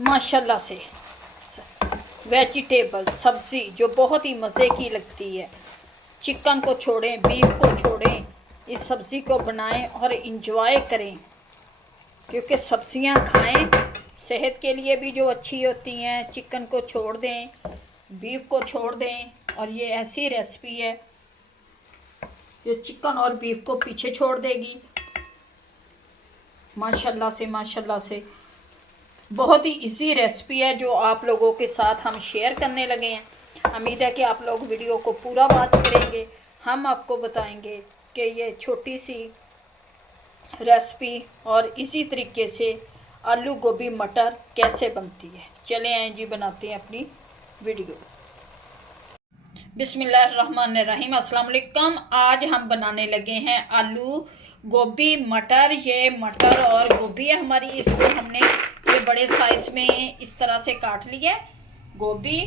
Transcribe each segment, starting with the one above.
माशाल्लाह से वेजिटेबल सब्ज़ी जो बहुत ही मज़े की लगती है। चिकन को छोड़ें, बीफ को छोड़ें, इस सब्ज़ी को बनाएं और इंजॉय करें, क्योंकि सब्ज़ियां खाएं सेहत के लिए भी जो अच्छी होती हैं। चिकन को छोड़ दें, बीफ को छोड़ दें, और ये ऐसी रेसिपी है जो चिकन और बीफ को पीछे छोड़ देगी। माशाल्लाह से बहुत ही इजी रेसिपी है जो आप लोगों के साथ हम शेयर करने लगे हैं। उम्मीद है कि आप लोग वीडियो को पूरा वॉच करेंगे। हम आपको बताएंगे कि ये छोटी सी रेसिपी और इसी तरीके से आलू गोभी मटर कैसे बनती है। चले आए जी, बनाते हैं अपनी वीडियो। बिस्मिल्लाहिर्रहमानिर्रहीम, अस्सलाम वालेकुम। आज हम बनाने लगे हैं आलू गोभी मटर। ये मटर और गोभी है हमारी, इसको हमने ये बड़े साइज में इस तरह से काट लिया। गोभी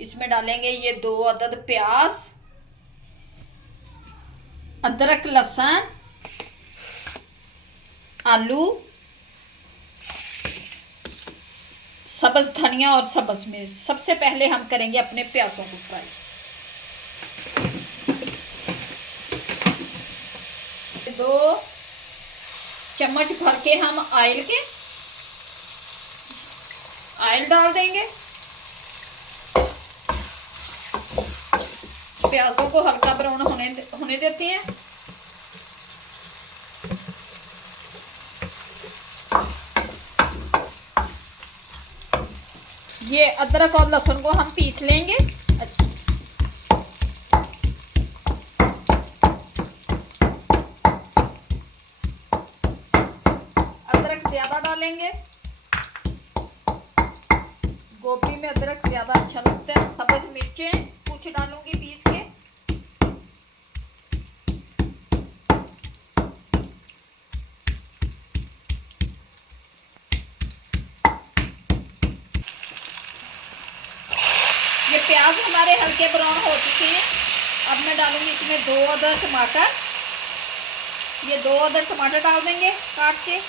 इसमें डालेंगे, ये 2 अदद प्याज, अदरक लहसुन, आलू, सब्ज धनिया और सब्ज मिर्च। सबसे पहले हम करेंगे अपने प्याजों को फ्राई। 2 चम्मच भर के हम ऑयल डाल देंगे। प्याजों को हल्का ब्राउन होने देते हैं। ये अदरक और लहसुन को हम पीस लेंगे। अदरक ज्यादा डालेंगे, गोभी में अदरक ज्यादा अच्छा लगता है। सब्ज मिर्चें कुछ डालूंगी पीस के। ये प्याज हमारे हल्के ब्राउन हो चुके हैं। अब मैं डालूंगी इसमें 2 अदद टमाटर। ये 2 अदद टमाटर डाल देंगे काट के।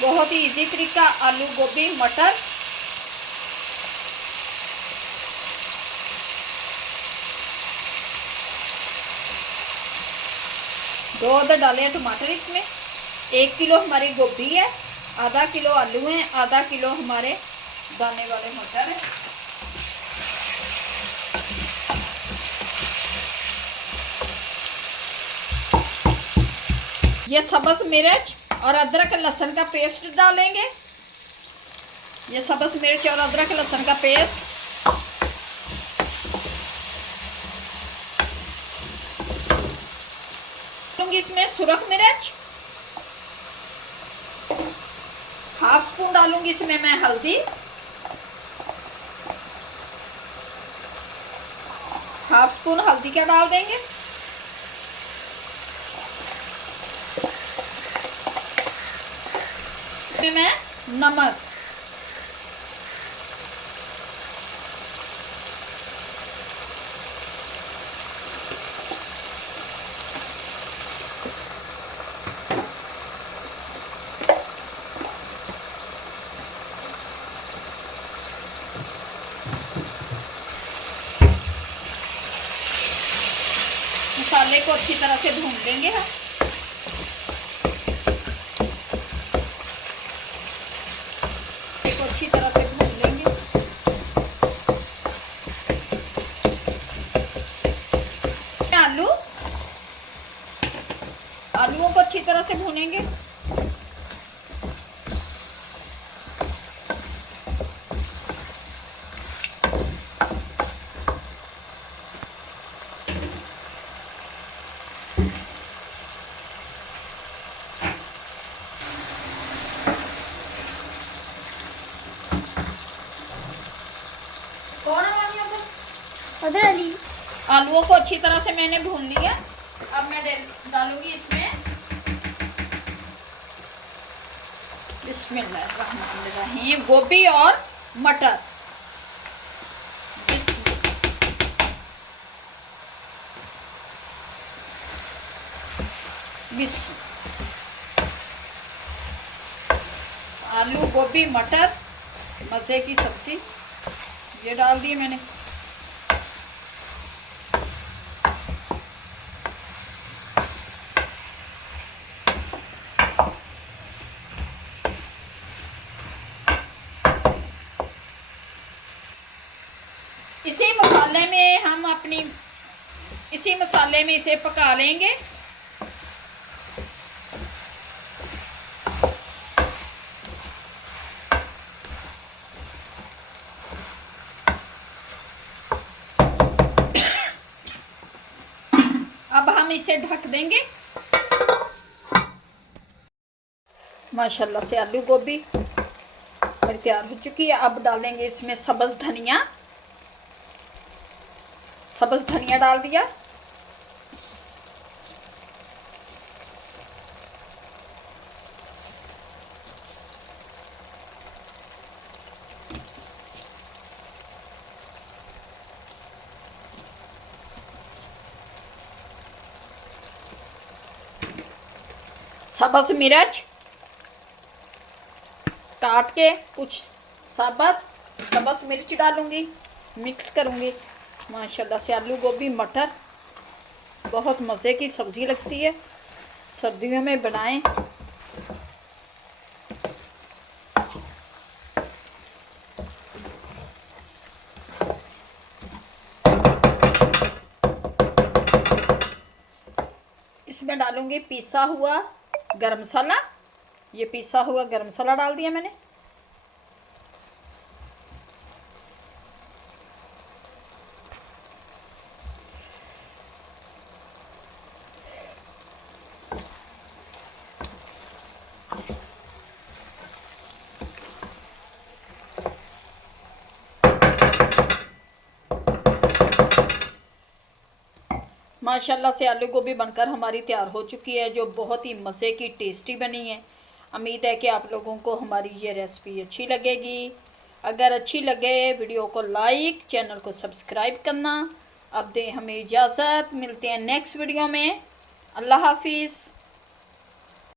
बहुत ही इजी तरीका आलू गोभी मटर। दो अदद डाले हैं टमाटर इसमें। 1 किलो हमारी गोभी है, आधा किलो आलू हैं, आधा किलो हमारे दाने वाले मटर हैं। ये सब्ज मिर्च और अदरक लहसुन का पेस्ट डालेंगे। ये सब्ज मिर्च और अदरक लहसुन का पेस्ट। इसमें सुरख मिर्च, ½ स्पून डालूंगी इसमें मैं हल्दी, ½ स्पून हल्दी क्या डाल देंगे। मैं नमक, मसाले को अच्छी तरह से भून लेंगे हम। अच्छी तरह से भून लेंगे। आलूओं को अच्छी तरह से भूनेंगे। उधर अली। आलूओं को अच्छी तरह से मैंने भून लिया। अब मैं डालूंगी इसमें बिस्मिल्लाहिर्रहमानिर्रहीम गोभी और मटर। आलू गोभी मटर मज़े की सब्ज़ी ये डाल दी मैंने। इसी मसाले में इसे पका लेंगे। अब हम इसे ढक देंगे। माशाल्लाह से आलू गोभी तैयार हो चुकी है। अब डालेंगे इसमें सब्ज़ धनिया डाल दिया। सब्ज़ मिर्च काट के कुछ साबुत सब्ज़ मिर्च डालूंगी, मिक्स करूंगी। माशाल्लाह से आलू गोभी मटर बहुत मज़े की सब्ज़ी लगती है, सर्दियों में बनाएं। इसमें डालूंगी पिसा हुआ गरम मसाला। ये पिसा हुआ गरम मसाला डाल दिया मैंने। माशाल्लाह से आलू गोभी बनकर हमारी तैयार हो चुकी है, जो बहुत ही मज़े की टेस्टी बनी है। उम्मीद है कि आप लोगों को हमारी ये रेसिपी अच्छी लगेगी। अगर अच्छी लगे वीडियो को लाइक, चैनल को सब्सक्राइब करना। अब दें हमें इजाज़त, मिलते हैं नेक्स्ट वीडियो में। अल्लाह हाफिज़।